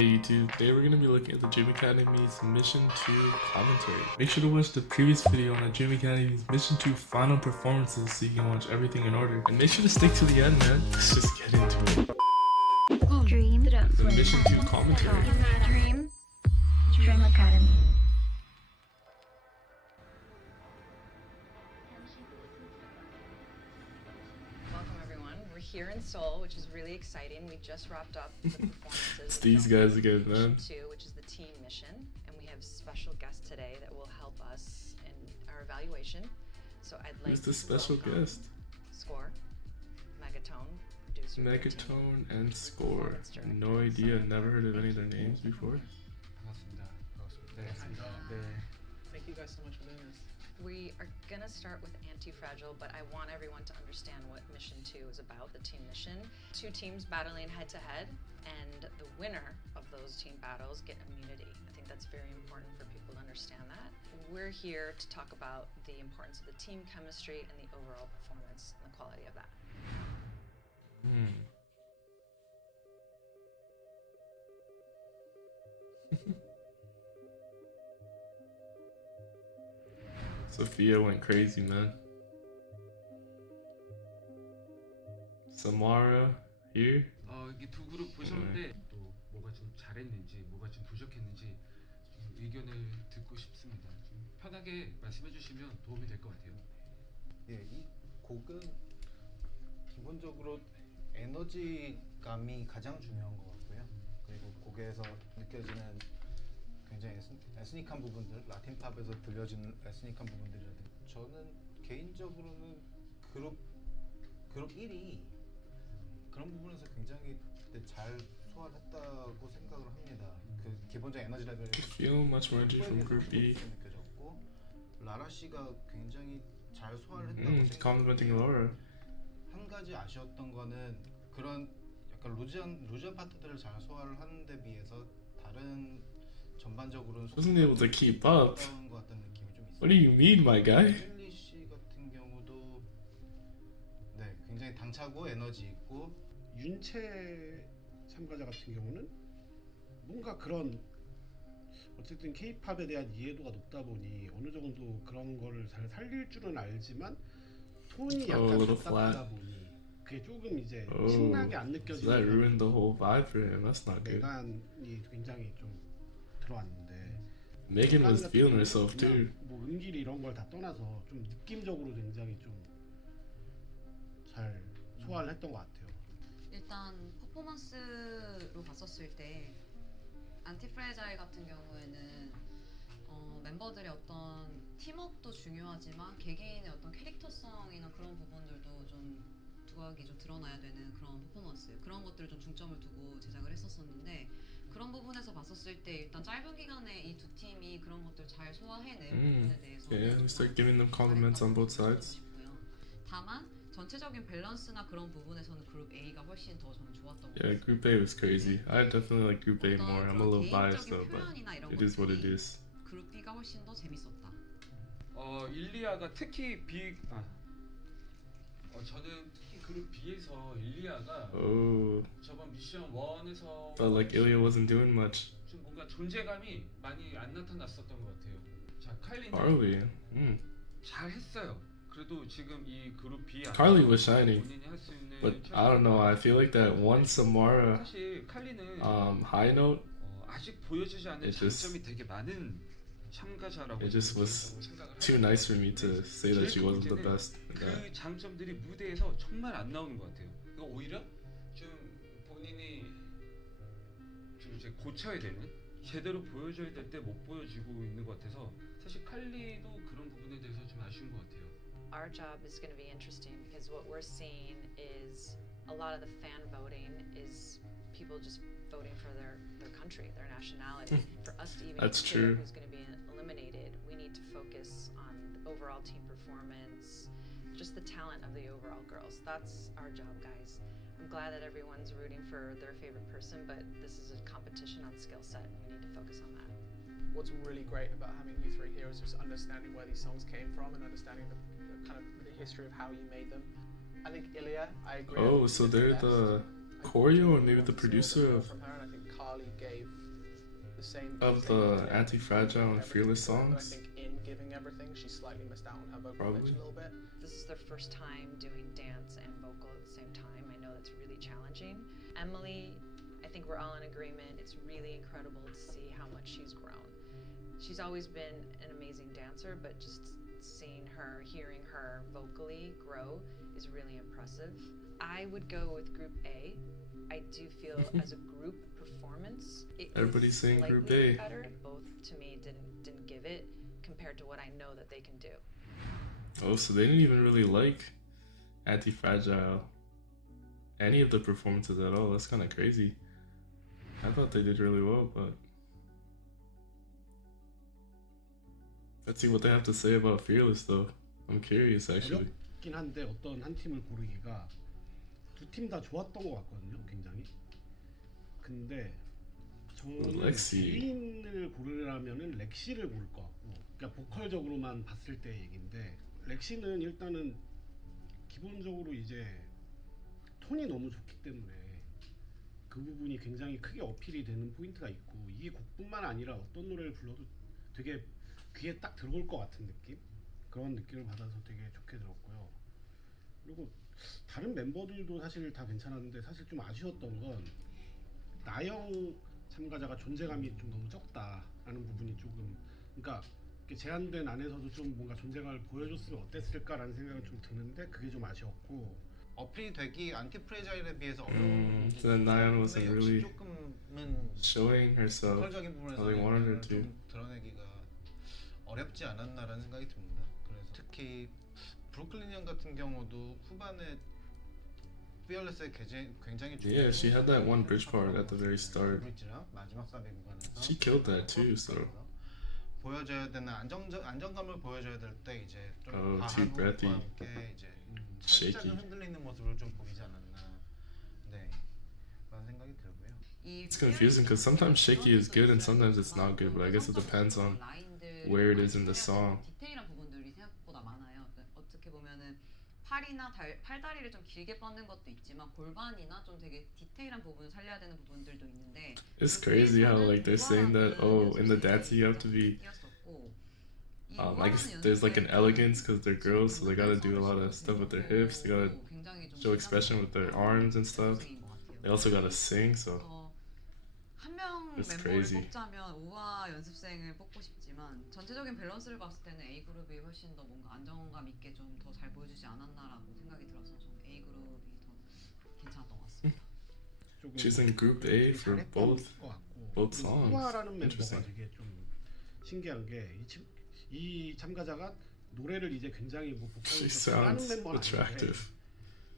Hey YouTube, today we're going to be looking at the Dream Academy's Mission 2 commentary. Make sure to watch the previous video on the Dream Academy's Mission 2 final performances so you can watch everything in order. And make sure to stick to the end, man. Let's just get into it. The Mission 2 commentary. Dream Academy. Welcome everyone. We're here in Seoul, which is really exciting. We just wrapped up the performances. It's these guys again, man. Mission 2, which is the team mission, and we have special guests today that will help us in our evaluation. So I'd like Who's the to special welcome guest? Score, Megatone, producer. Megatone and Score. Performance director. No idea, never heard of any of their names before. 반갑습니다. 반갑습니다. 네. Thank you guys so much for doing this. We are gonna start with Anti-Fragile, but I want everyone to understand what Mission 2 is about, the team mission. Two teams battling head to head, and the winner of those team battles get immunity. I think that's very important for people to understand that. We're here to talk about the importance of the team chemistry and the overall performance and the quality of that. Sophia went crazy, man. Samara here. 이게 두 그룹 보셨는데 또 뭐가 좀 잘했는지, 뭐가 좀 부족했는지 좀 의견을 듣고 싶습니다. 좀 편하게 말씀해 주시면 도움이 될 것 같아요. 예, 이 곡은 기본적으로 에너지감이 가장 중요한 것 같고요. 그리고 곡에서 느껴지는 굉장히 에스닉한 부분들, 라틴 팝에서 들려지는 에스닉한 부분들이라든지, 저는 개인적으로는 그룹 1이 그런 부분에서 굉장히 잘 소화를 했다고 생각을 합니다. 그 기본적 에너지 레벨이 Feel much more energy from Group B. 느껴졌고, 라라 씨가 굉장히 잘 소화를 했다고 Complimenting Laura. 한 가지 아쉬웠던 거는 그런 약간 루즈한 파트들을 잘 소화를 하는 데 비해서 다른 전반적으로는 Wasn't able to keep up. 것 같다는 느낌이 좀 있어요. What do you mean, my guy? 헨리 씨 같은 경우도 네, 굉장히 당차고 에너지 있고, 윤채 참가자 같은 경우는 뭔가 그런 어쨌든 K-팝에 대한 이해도가 높다 보니 어느 정도 그런 거를 잘 살릴 줄은 알지만 톤이 a 약간 little 답답하다 flat. 보니 그게 조금 이제 Oh, 신나게 안 So 느껴지는 that ruined the whole vibe for him. That's not good. 내관이 굉장히 좀 들어왔는데, Megan was 같은 feeling 경우는 herself 그냥 too. 뭐 음길 이런 걸 다 떠나서 좀 느낌적으로 굉장히 좀 잘 소화를 했던 것 같아요. 일단 퍼포먼스로 봤었을 때 안티프레자일 같은 경우에는 멤버들의 어떤 팀워크도 중요하지만 개개인의 어떤 캐릭터성이나 그런 부분들도 좀 두각이 좀 드러나야 되는 그런 퍼포먼스, 그런 것들을 좀 중점을 두고 제작을 했었었는데, 그런 부분에서 봤었을 때 일단 짧은 기간에 이 두 팀이 그런 것들 잘 소화해낸 부분에 대해서 Yeah, we start giving them compliments on both sides. 다만 전체적인 밸런스나 그런 부분에서는 그룹 A가 훨씬 더 저는 좋았던 것 Yeah, 같아요. Group A was crazy. I definitely like Group A more. I'm a little biased though, but it is what it is. 그룹 B가 훨씬 더 재밌었다. 일리아가 특히 저는 특히 그룹 B에서 일리아가 Oh, 저번 미션 1에서 felt like Ilya wasn't doing much. 좀 뭔가 존재감이 많이 안 나타났었던 것 같아요. 자, 칼리는 Carly, 잘 했어요. 그래도 지금 이 그룹 B 안에서 Carly was shining, 본인이 할 수 있는 but I don't know. I feel like that one Samara 사실 칼리는 high note, 아직 보여주지 않은 it just- 장점이 되게 많은 참가자라고 it just was 생각을 too 해요. nice for me to say that she wasn't the best. in that. 그 장점들이 무대에서 정말 안 나오는 것 같아요. 그러니까 오히려 좀 본인이 좀 이제 고쳐야 되는, 제대로 보여줘야 될 때 못 보여주고 있는 것 같아서 사실 칼리도 그런 부분에 대해서 좀 아쉬운 것 같아요. Our job is going to be interesting because what we're seeing is a lot of the fan voting is people just voting for their country, their nationality. For us to even That's consider true. who's going to be eliminated, we need to focus on the overall team performance, just the talent of the overall girls. That's our job, guys. I'm glad that everyone's rooting for their favorite person, but this is a competition on skill set, and we need to focus on that. What's really great about having you three here is just understanding where these songs came from and understanding the kind of the history of how you made them. I think Ilya, I agree. Oh, so they're best. the choreo or maybe the producer of from her, and I think Carly gave the same the Anti-Fragile and Fearless And I songs. think in giving everything, she slightly missed out on her vocal Probably. pitch a little bit. This is their first time doing dance and vocal at the same time. I know that's really challenging. Emily, I think we're all in agreement. It's really incredible to see how much she's grown. She's always been an amazing dancer, but just seeing her, hearing her vocally grow is really impressive. I would go with Group A. I do feel as a group performance, it Everybody's was saying Group slightly A. better. Both to me didn't give it compared to what I know that they can do. Oh, so they didn't even really like Anti-Fragile, any of the performances at all. That's kind of crazy. I thought they did really well, but let's see what they have to say about Fearless though. I'm curious actually. 어렵긴 한데 어떤 한 팀을 고르기가 두 팀 다 좋았던 것 같거든요, 굉장히. 근데 저는 렉시. 개인을 고르라면은 렉시를 고를 것 같고, 그러니까 보컬적으로만 봤을 때 얘긴데, 렉시는 일단은 기본적으로 이제 톤이 너무 좋기 때문에 그 부분이 굉장히 크게 어필이 되는 포인트가 있고, 이 곡뿐만 아니라 어떤 노래를 불러도 되게 귀에 딱 들어올 것 같은 느낌? 그런 느낌을 받아서 되게 좋게 들었고요. 그리고 다른 멤버들도 사실 다 괜찮았는데, 사실 좀 아쉬웠던 건 나영 참가자가 존재감이 좀 너무 적다라는 부분이 조금, 그러니까 이렇게 제한된 안에서도 좀 뭔가 존재감을 보여줬으면 어땠을까라는 생각은 좀 드는데, 그게 좀 아쉬웠고. 어필이 되기 안티프레자일에 비해서 어려운 부분이 Then Nayeon wasn't 역시 really 조금은 showing herself 보컬적인 부분에서 how they wanted her to. 좀 드러내기가 어렵지 않았나라는 생각이 듭니다. 그래서 특히 브루클린 같은 경우도 후반에 피어레스의 굉장히 Yeah, she had that one bridge part at the very start. 브릿지랑 마지막 사비 구간에서 She killed that too, so. 보여줘야 되는 안정감을 보여줘야 될 때 이제 좀 Oh, 과한 too breathy. 호흡과 함께 이제 Shaky. 살짝은 흔들리는 모습을 좀 보이지 않았나. 네, 그런 생각이 들고요. It's confusing because sometimes shaky is good and sometimes it's not good, but I guess it depends on where it is in the song. 디테일한 부분들이 생각보다 많아요. 어떻게 보면은 팔이나 팔다리를 좀 길게 뻗는 것도 있지만 골반이나 좀 되게 디테일한 부분을 살려야 되는 부분들도 있는데. It's crazy how like they're saying that, oh, in the dancing you have to be I guess there's like an elegance because they're girls, so they gotta do a lot of stuff with their hips. They gotta show expression with their arms and stuff. They also gotta sing, so 한명 It's 멤버를 crazy. 뽑자면 우아 연습생을 뽑고 싶지만 전체적인 밸런스를 봤을 때는 A 그룹이 훨씬 더 뭔가 안정감 있게 좀 더 잘 보여주지 않았나라고 생각이 들어서 저는 A 그룹이 더 괜찮았던 것 같습니다. 조금 she's in Group A for 잘했던 both 것 같고, both songs. 우아라는 멤버가 Interesting. 되게 좀 신기한 게 이 참가자가 노래를 이제 굉장히 뭐 She 보컬로 잘하는 sounds 멤버는 아닌데 attractive.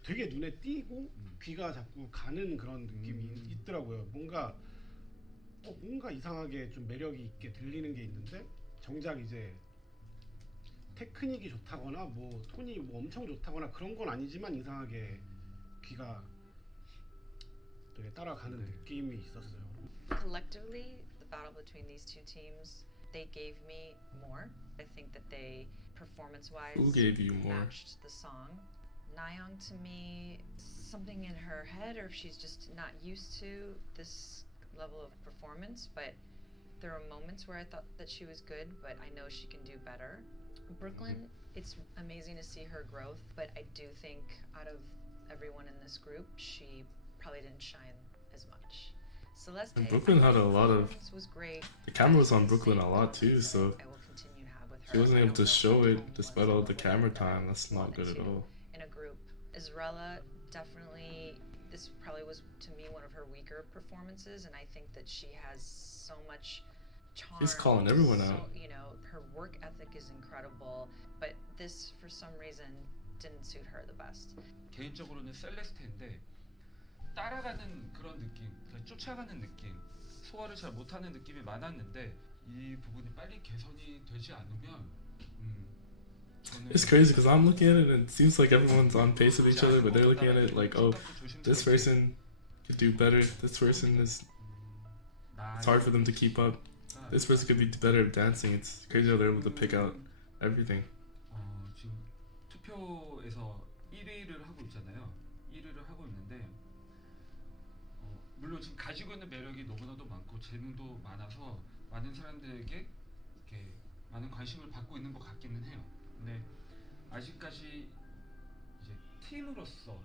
되게 눈에 띄고 귀가 자꾸 가는 그런 느낌이 있더라고요. 뭔가 이상하게 좀 매력이 있게 들리는 게 있는데, 정작 이제 테크닉이 좋다거나 뭐 톤이 뭐 엄청 좋다거나 그런 건 아니지만 이상하게 귀가 되게 따라가는 느낌이 있었어요. Collectively, the battle between these two teams, they gave me more. I think that they, performance-wise, Who gave you more? matched the song. Nayeon, to me, something in her head, or if she's just not used to this level of performance, but there are moments where I thought that she was good, but I know she can do better. Brooklyn, it's amazing to see her growth, but I do think out of everyone in this group, she probably didn't shine as much. Celeste, And Brooklyn had a lot of. was great. The camera was on Brooklyn a lot too, so I will continue to have with her. she wasn't I able don't to know show what it the tone despite was all of the what camera they time. That's not wanted good at to all. in a group. Israela definitely, this probably was to me one of her weaker performances, and I think that she has so much charm. She's calling everyone so, out. You know, her work ethic is incredible, but this for some reason didn't suit her the best. 개인적으로는 셀레스테인데 따라가는 그런 느낌, 그러니까 쫓아가는 느낌, 소화를 잘 못하는 느낌이 많았는데 이 부분이 빨리 개선이 되지 않으면 저는 It's crazy because I'm looking at it and it seems like everyone's on pace with each other, but they're looking at it like, oh, this person could do better. This person is. It's hard for them to keep up. This person could be better at dancing. It's crazy how they're able to pick out everything. 지금 투표에서 1위를 하고 있잖아요. 1위를 하고 있는데 지금 가지고 있는 매력이 너무나도 많고 재능도 많아서 많은 사람들에게 이렇게 많은 관심을 받고 있는 것 같기는 해요. 근데 아직까지 이제 팀으로서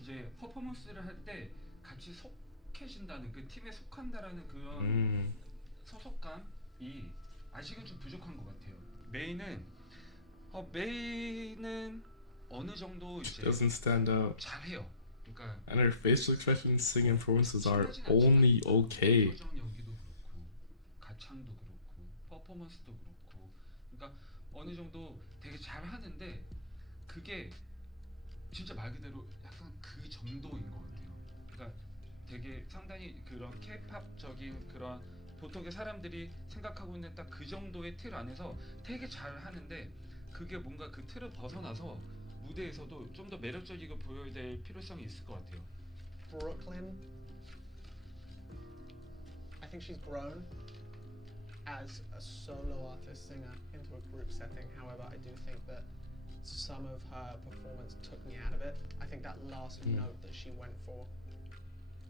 이제 퍼포먼스를 할 때 같이 속해진다는 그 팀에 속한다라는 그런 소속감이 아직은 좀 부족한 것 같아요. 메이는 어느 정도 이제 Doesn't stand out. 잘해요. 그러니까 And her facial expressions, singing performances are only okay. 표정 연기도 그렇고 가창도 그렇고 퍼포먼스도 그렇고 그러니까 어느 정도 되게 잘하는데 그게 진짜 말 그대로 약간 그 정도인 것 같아요. 그러니까 되게 상당히 그런 K-팝적인 그런 보통의 사람들이 생각하고 있는 딱 그 정도의 틀 안에서 되게 잘하는데 그게 뭔가 그 틀을 벗어나서 무대에서도 좀 더 매력적이고 보여야 될 필요성이 있을 것 같아요. Brooklyn, I think she's grown as a solo artist singer into a group setting. However, I do think that some of her performance took me out of it. I think that last note that she went for,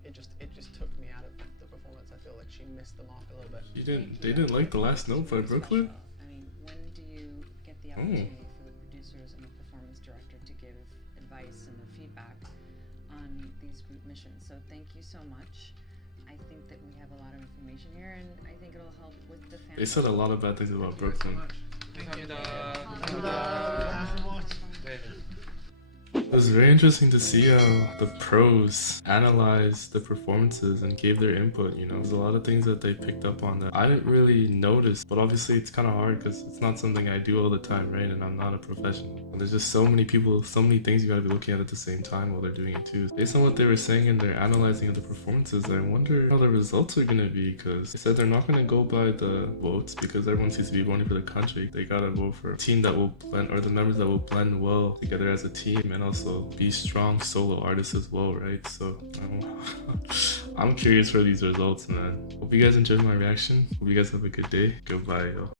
it just took me out of the performance. I feel like she missed the mark a little bit. They didn't like the last note by Brooklyn? I mean, when do you get the opportunity for the producers and the performance director to give advice and the feedback on these group missions? So thank you so much. I think that we have a lot of information here, and I think it'll help with the family. They said a lot of bad things about Brooklyn. It was very interesting to see how the pros analyzed the performances and gave their input. You know, there's a lot of things that they picked up on that I didn't really notice, but obviously it's kind of hard because it's not something I do all the time, right? And I'm not a professional. And there's just so many people, so many things you gotta be looking at the same time while they're doing it too. Based on what they were saying and their analyzing of the performances, I wonder how the results are gonna be, because they said they're not gonna go by the votes because everyone seems to be voting for the country. They gotta vote for a team that will blend, or the members that will blend well together as a team and also be strong solo artists as well, right? So I'm curious for these results, man. Hope you guys enjoyed my reaction. Hope you guys have a good day. Goodbye, yo.